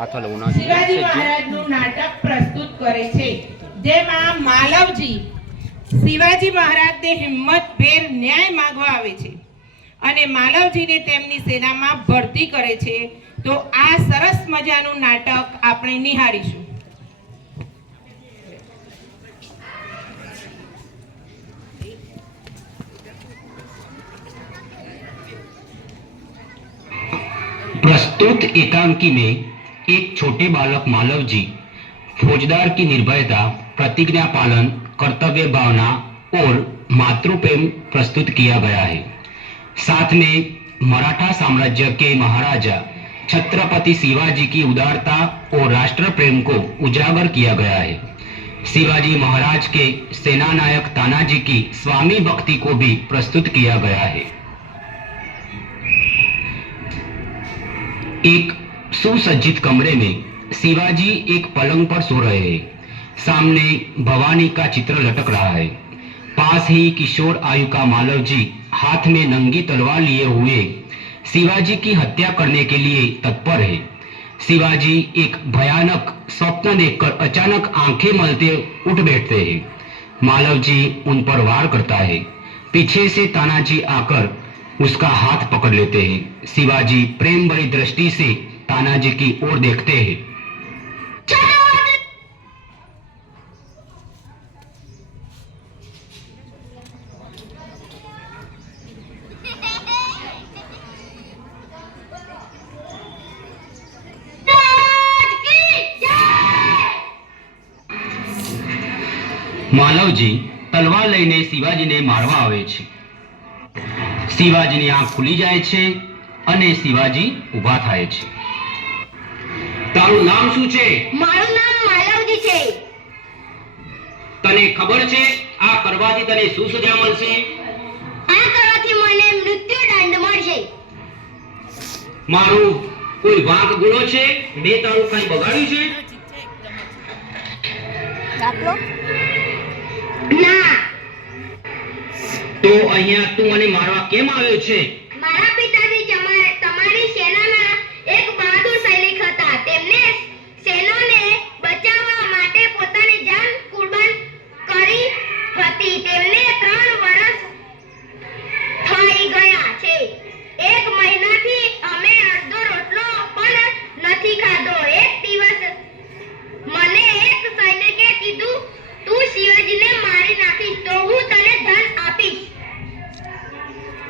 શિવાજી મહારાજનું નાટક પ્રસ્તુત કરે છે, જેમાં માલવજી શિવાજી મહારાજને હિંમતભેર ન્યાય માંગવા આવે છે અને માલવજીને તેમની સેનામાં ભરતી કરે છે. તો આ સરસ મજાનું નાટક આપણે નિહાળીશું. प्रस्तुत एकांकी में एक छोटे बालक मालव जी फौजदार की निर्भयता, प्रतिज्ञा पालन, कर्तव्य भावना और मातृप्रेम प्रस्तुत किया गया है. साथ में मराठा साम्राज्य के महाराजा छत्रपति शिवाजी की उदारता और राष्ट्र प्रेम को उजागर किया गया है. शिवाजी महाराज के सेना नायक तानाजी की स्वामी भक्ति को भी प्रस्तुत किया गया है. एक सुसज्जित कमरे में शिवाजी एक पलंग पर सो रहे हैं. सामने भवानी का चित्र लटक रहा है. पास ही किशोर आयु का मालव जी हाथ में नंगी तलवार लिए हुए शिवाजी की हत्या करने के लिए तत्पर है. शिवाजी एक भयानक स्वप्न देखकर अचानक आंखें मलते उठ बैठते हैं. मालव जी उन पर वार करता है. पीछे से तानाजी आकर उसका हाथ पकड़ लेते हैं. शिवाजी प्रेम भरी दृष्टि से तानाजी की ओर देखते हैं. માલવજી તલવાર લઈને શિવાજીને મારવા આવે છે. શિવાજીની આંખ ખુલી જાય છે અને શિવાજી ઊભા થાય છે. તારું નામ શું છે? મારું નામ માલવજી છે. તને ખબર છે આ કરવાથી તને શું સજા મળશે? આ કરવાથી મને મૃત્યુદંડ મળશે. મારું કોઈ વાંક ગુનો છે? મેં તારું કંઈ બગાડ્યું છે? દાખલો ના. તો અહીંયા તું મને મારવા કેમ આવ્યો છે? મારા પિતાજી તમારી સેનાના એક બહાદુર સૈનિક હતા. તેમને સેનાને બચાવવા માટે પોતાની જાન કુરબાન કરી હતી. તેમને 3 વર્ષ થઈ ગયા છે. 1 મહિનાથી અમે અડધો રોટલો પણ નથી ખાધો. એક દિવસ મને એક સૈનિકે કીધું, તું શિવાજીને મારી નાખીશ તો હું તને ધન આપીશ.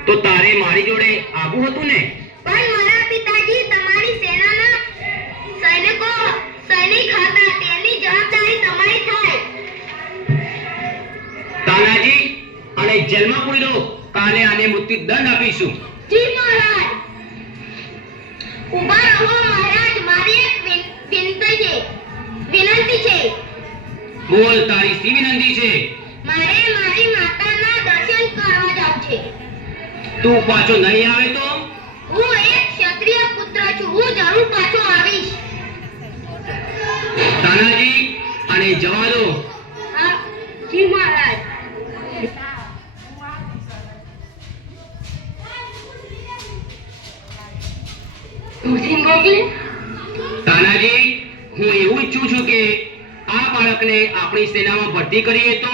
તો તારે મારી જોડે આવું હતું ને? પણ મારા પિતાજી તમારી સેનાના સૈનિક હતા. તેની જવાબદારી તમારી થાય. તાનાજી, અને જેલમાં પૂરી દો. કાલે આને મૃત્યુદંડ આપીશું. જી મહારાજ. ઊભા રહો મહારાજ. મારી એક વિનંતી છે. બોલ, તારી શી વિનંતી છે? મારે મારી માતાના દર્શન કરવા જવું છે. તું પાછો નહીં આવે તો? હું એક ક્ષત્રિય પુત્ર છું. હું જરૂર પાછો આવીશ. તાનાજી, આને જવા દો. હા, જી મહારાજ. તાનાજી, હું એવું ઈચ્છું છું કે આ બાળકને આપણી સેનામાં ભરતી કરીએ તો?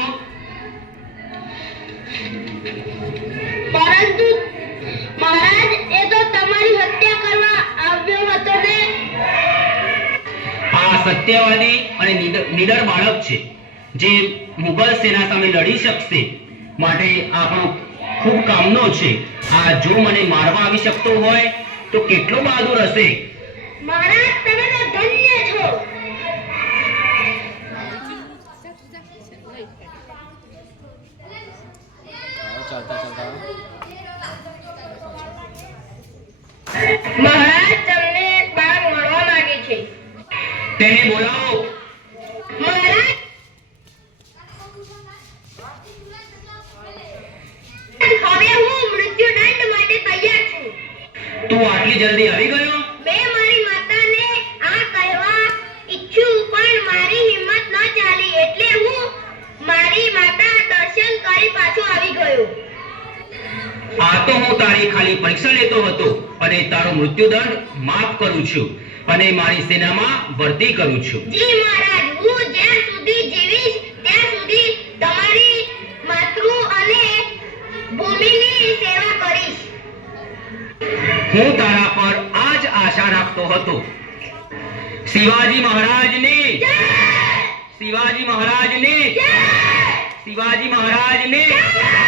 પરંતુ મહારાજ, એ તો તમારી હત્યા કરવા આવ્યો હતો ને. આ સત્યવાદી અને નિડર બાળક છે જે મુગલ સેના સામે લડી શકશે. માટે આપણો ખૂબ કામનો છે. આ જો મને મારવા આવી શકતો હોય તો કેટલો બહાદુર હશે. મહારાજ, તમે તો ધન્ય છો. મહારાજ તમને એક બાળક મળવા માંગે છે. તેને બોલાવો. મહારાજ, હવે હું મૃત્યુદંડ માટે તૈયાર છું. તું આટલી જલ્દી આવી ગયો? મેં મારી માતાને આ કહેવા ઈચ્છું પણ મારી હિંમત ન ચાલી, એટલે હું મારી માતા દર્શન કરી પાછો આવી ગયો. આ તો હું તારી ખાલી પરીક્ષા લેતો હતો અને તારો મૃત્યુદંડ માફ કરું છું અને મારી સેનામાં ભરતી કરું છું. જી મહારાજ, હું જ્યાં સુધી જીવીશ ત્યાં સુધી તમારી માતૃ અને ભૂમિની સેવા કરીશ. હું તારા પર આ જ આશા રાખતો હતો. શિવાજી મહારાજની જય! શિવાજી મહારાજની જય! શિવાજી મહારાજની જય!